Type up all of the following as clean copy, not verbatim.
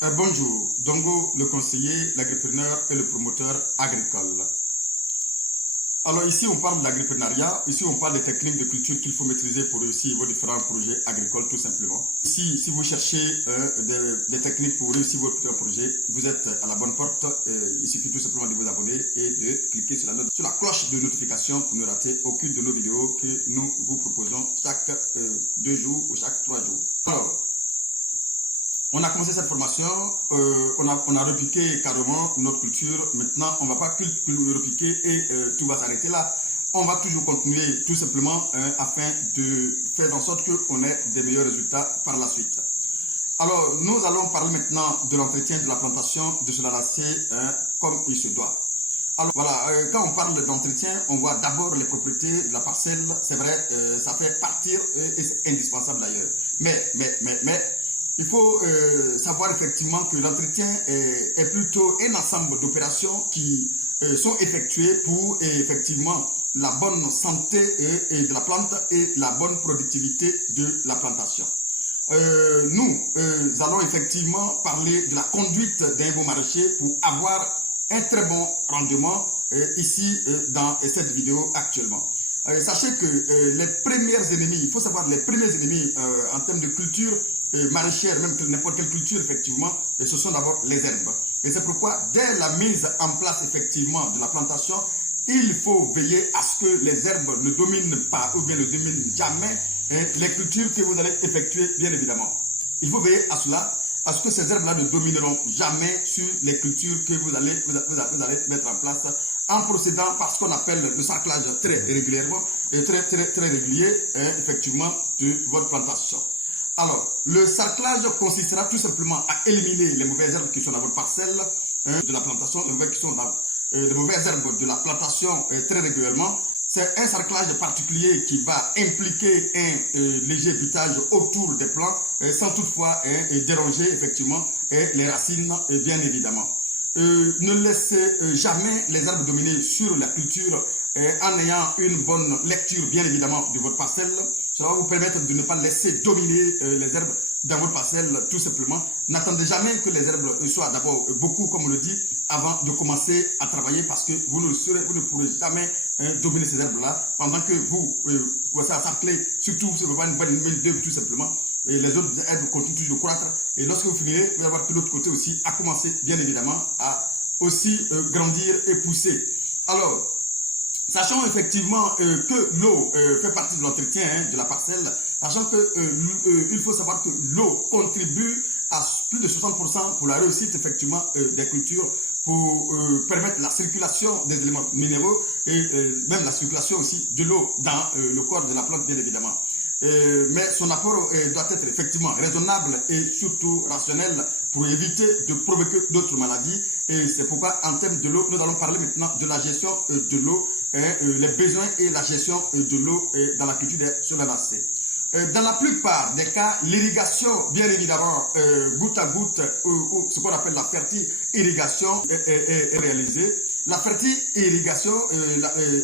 Bonjour, Dongo, le conseiller, l'agripreneur et le promoteur agricole. Alors ici on parle d'agripreneuriat, ici on parle des techniques de culture qu'il faut maîtriser pour réussir vos différents projets agricoles tout simplement. Ici, si vous cherchez des techniques pour réussir votre projet, vous êtes à la bonne porte. Il suffit tout simplement de vous abonner et de cliquer sur la cloche de notification pour ne rater aucune de nos vidéos que nous vous proposons chaque 2 jours ou chaque 3 jours. Alors, on a commencé cette formation, on a repiqué carrément notre culture. Maintenant, on ne va pas repiquer et tout va s'arrêter là. On va toujours continuer tout simplement afin de faire en sorte qu'on ait des meilleurs résultats par la suite. Alors, nous allons parler maintenant de l'entretien de la plantation de solanacée comme il se doit. Alors voilà, quand on parle d'entretien, on voit d'abord les propriétés de la parcelle. C'est vrai, ça fait partir et c'est indispensable d'ailleurs. Mais il faut savoir effectivement que l'entretien est plutôt un ensemble d'opérations qui sont effectuées pour effectivement la bonne santé de la plante et la bonne productivité de la plantation. Nous allons effectivement parler de la conduite d'un beau maraîcher pour avoir un très bon rendement ici dans cette vidéo actuellement. Sachez que les premiers ennemis, il faut savoir les premiers ennemis en termes de culture maraîchère, même n'importe quelle culture effectivement, ce sont d'abord les herbes. Et c'est pourquoi dès la mise en place effectivement de la plantation, il faut veiller à ce que les herbes ne dominent pas ou bien ne dominent jamais les cultures que vous allez effectuer bien évidemment. Il faut veiller à cela, à ce que ces herbes-là ne domineront jamais sur les cultures que vous allez mettre en place en procédant par ce qu'on appelle le sarclage très régulièrement et très régulier effectivement de votre plantation. Alors, le sarclage consistera tout simplement à éliminer les mauvaises herbes qui sont dans votre parcelle de la plantation, les mauvaises herbes de la plantation très régulièrement. C'est un sarclage particulier qui va impliquer un léger butage autour des plants sans toutefois déranger effectivement les racines bien évidemment. Ne laissez jamais les herbes dominer sur la culture en ayant une bonne lecture bien évidemment de votre parcelle. Cela va vous permettre de ne pas laisser dominer les herbes dans votre parcelle tout simplement. N'attendez jamais que les herbes soient d'abord beaucoup, comme on le dit, avant de commencer à travailler parce que vous ne pourrez jamais dominer ces herbes-là pendant que vous sarclez, surtout si vous n'avez pas une bonne main-d'œuvre tout simplement. Et les autres herbes continuent toujours de croître. Et lorsque vous finirez, vous allez voir que l'autre côté aussi a commencé bien évidemment à aussi grandir et pousser. Alors, sachant effectivement que l'eau fait partie de l'entretien de la parcelle, sachant qu'il faut savoir que l'eau contribue à plus de 60% pour la réussite effectivement des cultures, pour permettre la circulation des éléments minéraux et même la circulation aussi de l'eau dans le corps de la plante bien évidemment. Mais son apport doit être effectivement raisonnable et surtout rationnel pour éviter de provoquer d'autres maladies. Et c'est pourquoi en termes de l'eau, nous allons parler maintenant de la gestion de l'eau, les besoins et la gestion de l'eau dans la culture des solanacées. Dans la plupart des cas, l'irrigation, bien évidemment, goutte à goutte, ou ce qu'on appelle la ferti-irrigation est réalisée. La ferti-irrigation,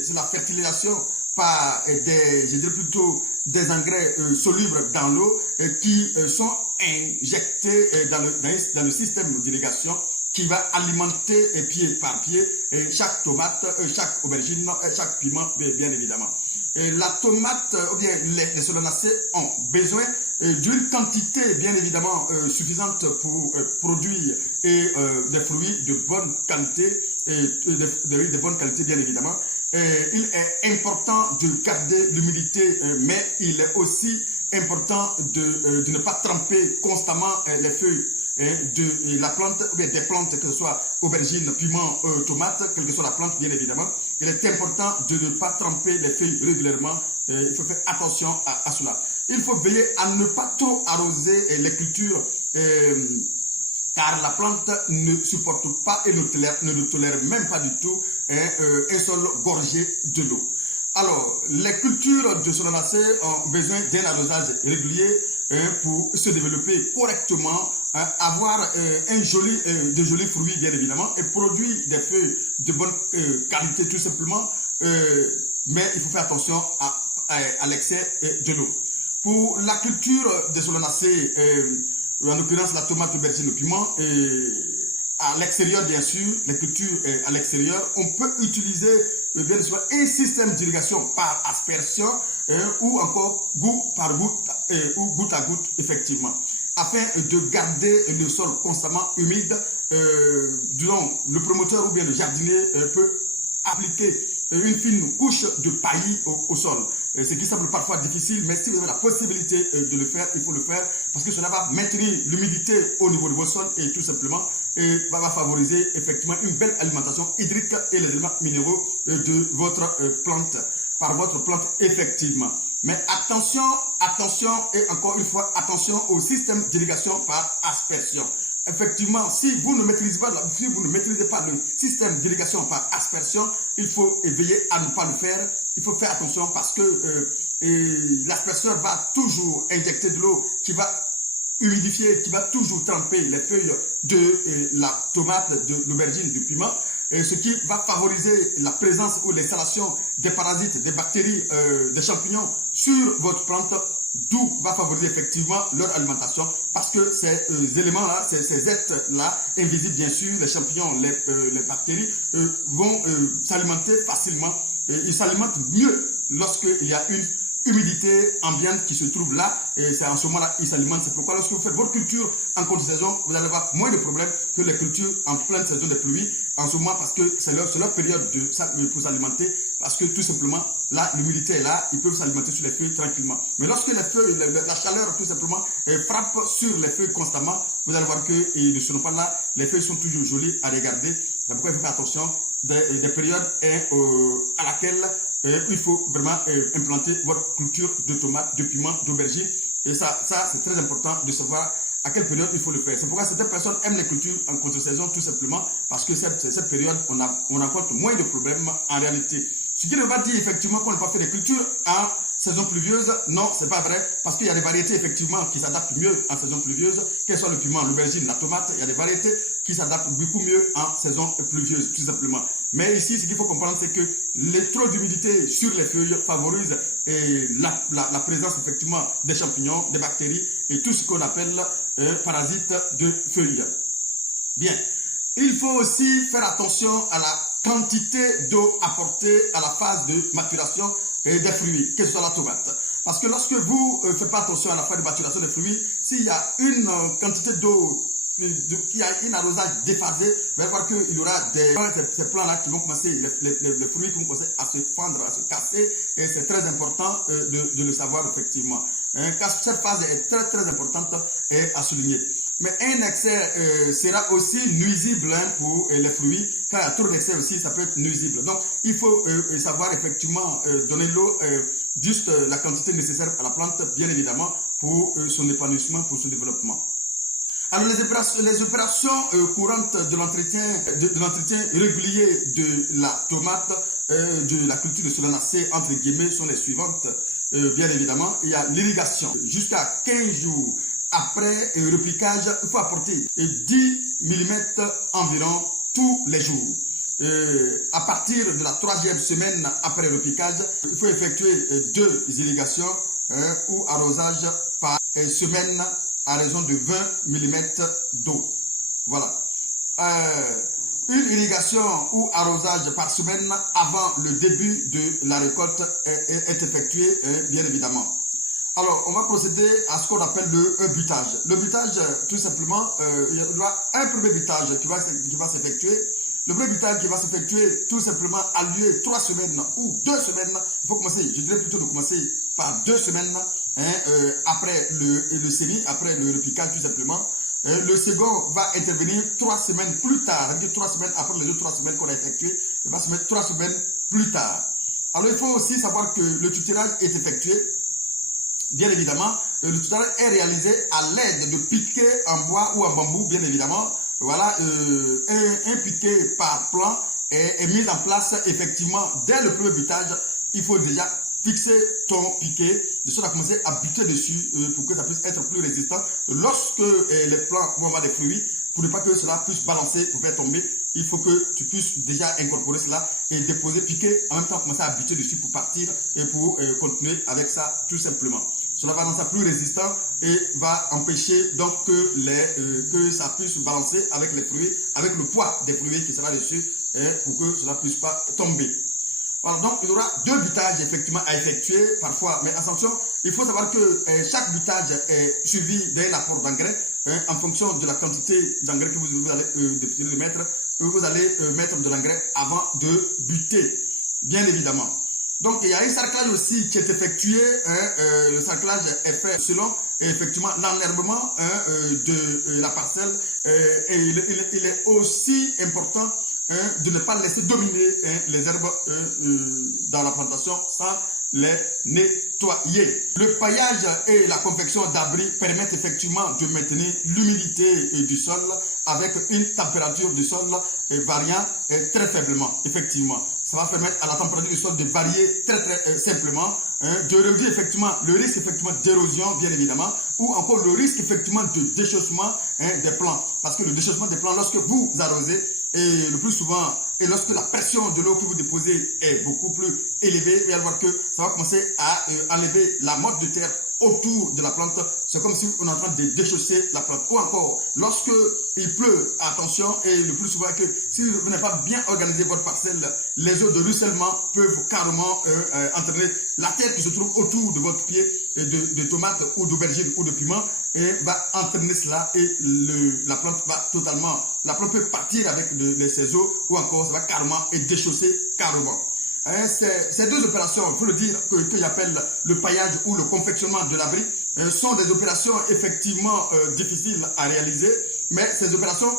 c'est la fertilisation par je dirais plutôt des engrais solubles dans l'eau qui sont injectés dans le système d'irrigation qui va alimenter pied par pied chaque tomate, chaque aubergine, chaque piment, bien évidemment. La tomate, ou bien les solanacées ont besoin d'une quantité, bien évidemment, suffisante pour produire des fruits de bonne qualité, de bonne qualité, bien évidemment. Il est important de garder l'humidité, mais il est aussi important de ne pas tremper constamment les feuilles de la plante, ou bien des plantes, que ce soit aubergine, piment, tomate, quelle que soit la plante, bien évidemment. Il est important de ne pas tremper les feuilles régulièrement. Il faut faire attention à cela. Il faut veiller à ne pas trop arroser les cultures, car la plante ne supporte pas et ne tolère même pas du tout un sol gorgé de l'eau. Alors, les cultures de solanacées ont besoin d'un arrosage régulier pour se développer correctement, avoir de jolis fruits bien évidemment et produire des feuilles de bonne qualité tout simplement, mais il faut faire attention à l'excès de l'eau. Pour la culture des solanacées, en l'occurrence la tomate, l'aubergine, le piment, et à l'extérieur, bien sûr, les cultures à l'extérieur, on peut utiliser bien sûr un système d'irrigation par aspersion ou encore goutte par goutte ou goutte à goutte, effectivement, afin de garder le sol constamment humide. Disons, le promoteur ou bien le jardinier peut appliquer une fine couche de paillis au sol. Ce qui semble parfois difficile, mais si vous avez la possibilité de le faire, il faut le faire parce que cela va maintenir l'humidité au niveau de vos sols et tout simplement va favoriser effectivement une belle alimentation hydrique et les éléments minéraux de votre plante, par votre plante effectivement. Mais attention, attention et encore une fois, attention au système d'irrigation par aspersion. Effectivement, si vous ne maîtrisez pas le système d'irrigation par aspersion, il faut veiller à ne pas le faire. Il faut faire attention parce que l'asperseur va toujours injecter de l'eau qui va humidifier, qui va toujours tremper les feuilles de la tomate, de l'aubergine, du piment, ce qui va favoriser la présence ou l'installation des parasites, des bactéries, des champignons sur votre plante, d'où va favoriser effectivement leur alimentation parce que ces éléments-là, ces êtres-là, invisibles bien sûr, les champignons, les bactéries, vont s'alimenter facilement. Ils s'alimentent mieux lorsqu'il y a une humidité ambiante qui se trouve là, et c'est en ce moment-là qu'ils s'alimentent. C'est pourquoi lorsque vous faites votre culture en contre-saison, vous allez avoir moins de problèmes que les cultures en pleine saison des pluies, en ce moment parce que c'est leur période pour s'alimenter, parce que tout simplement, là, l'humidité est là, ils peuvent s'alimenter sur les feuilles tranquillement. Mais lorsque les feuilles, la chaleur tout simplement frappe sur les feuilles constamment, vous allez voir qu'ils ne sont pas là, les feuilles sont toujours jolies à regarder. C'est pourquoi il faut faire attention des périodes à laquelle il faut vraiment implanter votre culture de tomates, de piments, d'aubergines. Et ça c'est très important de savoir à quelle période il faut le faire. C'est pourquoi certaines personnes aiment les cultures en contre-saison tout simplement parce que cette période, on rencontre moins de problèmes en réalité. Ce qui ne veut pas dire effectivement qu'on ne peut pas faire des cultures en saison pluvieuse. Non, c'est pas vrai parce qu'il y a des variétés effectivement qui s'adaptent mieux en saison pluvieuse, qu'elles soient le piment, l'aubergine, la tomate. Il y a des variétés qui s'adaptent beaucoup mieux en saison pluvieuse tout simplement. Mais ici, ce qu'il faut comprendre, c'est que le trop d'humidité sur les feuilles favorise la présence effectivement des champignons, des bactéries et tout ce qu'on appelle parasites de feuilles. Bien, il faut aussi faire attention à la quantité d'eau apportée à la phase de maturation des fruits, que ce soit la tomate. Parce que lorsque vous ne faites pas attention à la phase de maturation des fruits, s'il y a une quantité d'eau qui a un arrosage déphasé, vous allez voir qu'il y aura ces plants-là qui vont commencer, les fruits qui vont commencer à se fendre, à se casser, et c'est très important de le savoir effectivement. Car cette phase est très très importante et à souligner. Mais un excès sera aussi nuisible pour les fruits, car il y a trop d'excès aussi, ça peut être nuisible. Donc, il faut savoir effectivement donner l'eau, juste la quantité nécessaire à la plante, bien évidemment, pour son épanouissement, pour son développement. Alors, les opérations courantes de l'entretien régulier de la tomate, de la culture de solanacée, entre guillemets, sont les suivantes. Bien évidemment, il y a l'irrigation. Jusqu'à 15 jours après repliquage, il faut apporter 10 mm environ tous les jours. À partir de la 3e semaine après repliquage, il faut effectuer 2 irrigations ou arrosage par semaine à raison de 20 mm d'eau. Voilà. Une irrigation ou arrosage par semaine avant le début de la récolte est effectuée, bien évidemment. Alors, on va procéder à ce qu'on appelle le butage. Le butage, tout simplement, il y aura un premier butage qui va s'effectuer. Le premier butage qui va s'effectuer, tout simplement, a lieu 3 semaines ou 2 semaines. Il faut commencer, je dirais plutôt de commencer par 2 semaines après le semis, après le repiquage, tout simplement. Le second va intervenir 3 semaines plus tard, c'est-à-dire 3 semaines après les autres 3 semaines qu'on a effectuées. Il va se mettre 3 semaines plus tard. Alors, il faut aussi savoir que le tutelage est effectué. Bien évidemment, le tutelage est réalisé à l'aide de piquets en bois ou en bambou, bien évidemment. Voilà, un piquet par plan est mis en place effectivement dès le premier butage. Il faut déjà fixer ton piquet, de sorte à commencer à buter dessus pour que ça puisse être plus résistant. Lorsque les plants vont avoir des fruits, pour ne pas que cela puisse balancer pour faire tomber, il faut que tu puisses déjà incorporer cela et déposer, piquer, en même temps commencer à buter dessus pour partir et pour continuer avec ça tout simplement. Cela va rendre ça plus résistant et va empêcher donc que ça puisse balancer avec les fruits, avec le poids des fruits qui sera dessus, pour que cela ne puisse pas tomber. Voilà, donc il y aura 2 butages effectivement à effectuer parfois, mais attention, il faut savoir que chaque butage est suivi d'un apport d'engrais en fonction de la quantité d'engrais que vous allez décider de mettre. Vous allez mettre de l'engrais avant de buter, bien évidemment. Donc il y a un sarclage aussi qui est effectué. Le sarclage est fait selon effectivement l'enherbement de la parcelle. Et il est aussi important de ne pas laisser dominer les herbes dans la plantation sans les nettoyer. Le paillage et la confection d'abris permettent effectivement de maintenir l'humidité du sol avec une température du sol variant très faiblement, effectivement. Ça va permettre à la température du sol de varier très simplement, de réduire effectivement le risque effectivement d'érosion, bien évidemment, ou encore le risque effectivement de déchaussement des plants. Parce que le déchaussement des plants, lorsque vous arrosez, et le plus souvent, et lorsque la pression de l'eau que vous déposez est beaucoup plus élevée, vous allez voir que ça va commencer à enlever la motte de terre autour de la plante. C'est comme si on est en train de déchausser la plante. Ou encore, lorsque il pleut, attention, et le plus souvent que si vous n'avez pas bien organisé votre parcelle, les eaux de ruissellement peuvent carrément entraîner la terre qui se trouve autour de votre pied de tomates ou d'aubergines ou de piments et va entraîner cela et la plante va totalement, la plante peut partir avec ses eaux ou encore ça va carrément et déchausser carrément. Ces 2 opérations, il faut le dire, que j'appelle le paillage ou le confectionnement de l'abri, sont des opérations effectivement difficiles à réaliser, mais ces opérations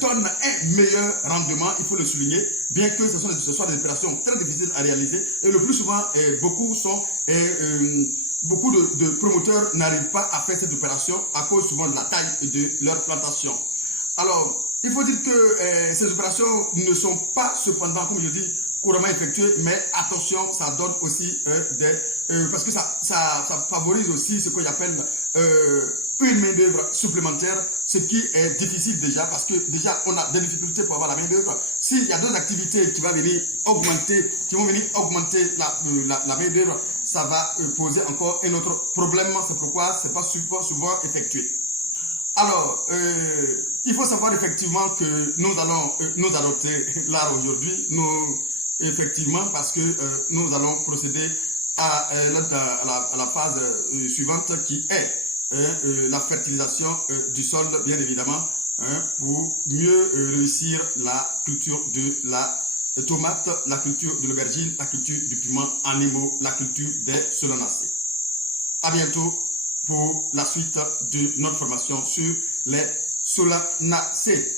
donnent un meilleur rendement, il faut le souligner, bien que ce soit des opérations très difficiles à réaliser, et le plus souvent, beaucoup de promoteurs n'arrivent pas à faire cette opération à cause souvent de la taille de leur plantation. Alors, il faut dire que ces opérations ne sont pas cependant, comme je dis, couramment effectuées, mais attention, ça donne aussi parce que ça favorise aussi ce qu'on appelle une main-d'œuvre supplémentaire, ce qui est difficile déjà, parce que déjà on a des difficultés pour avoir la main-d'œuvre. S'il y a 2 activités qui vont venir augmenter la main-d'œuvre, ça va poser encore un autre problème. C'est pourquoi ce n'est pas souvent effectué. Alors, il faut savoir effectivement que nous allons nous adopter là aujourd'hui, effectivement, parce que nous allons procéder à la phase suivante qui est la fertilisation du sol, bien évidemment, pour mieux réussir la culture de la tomate, la culture de l'aubergine, la culture du piment animaux, la culture des solanacées. À bientôt pour la suite de notre formation sur les solanacées.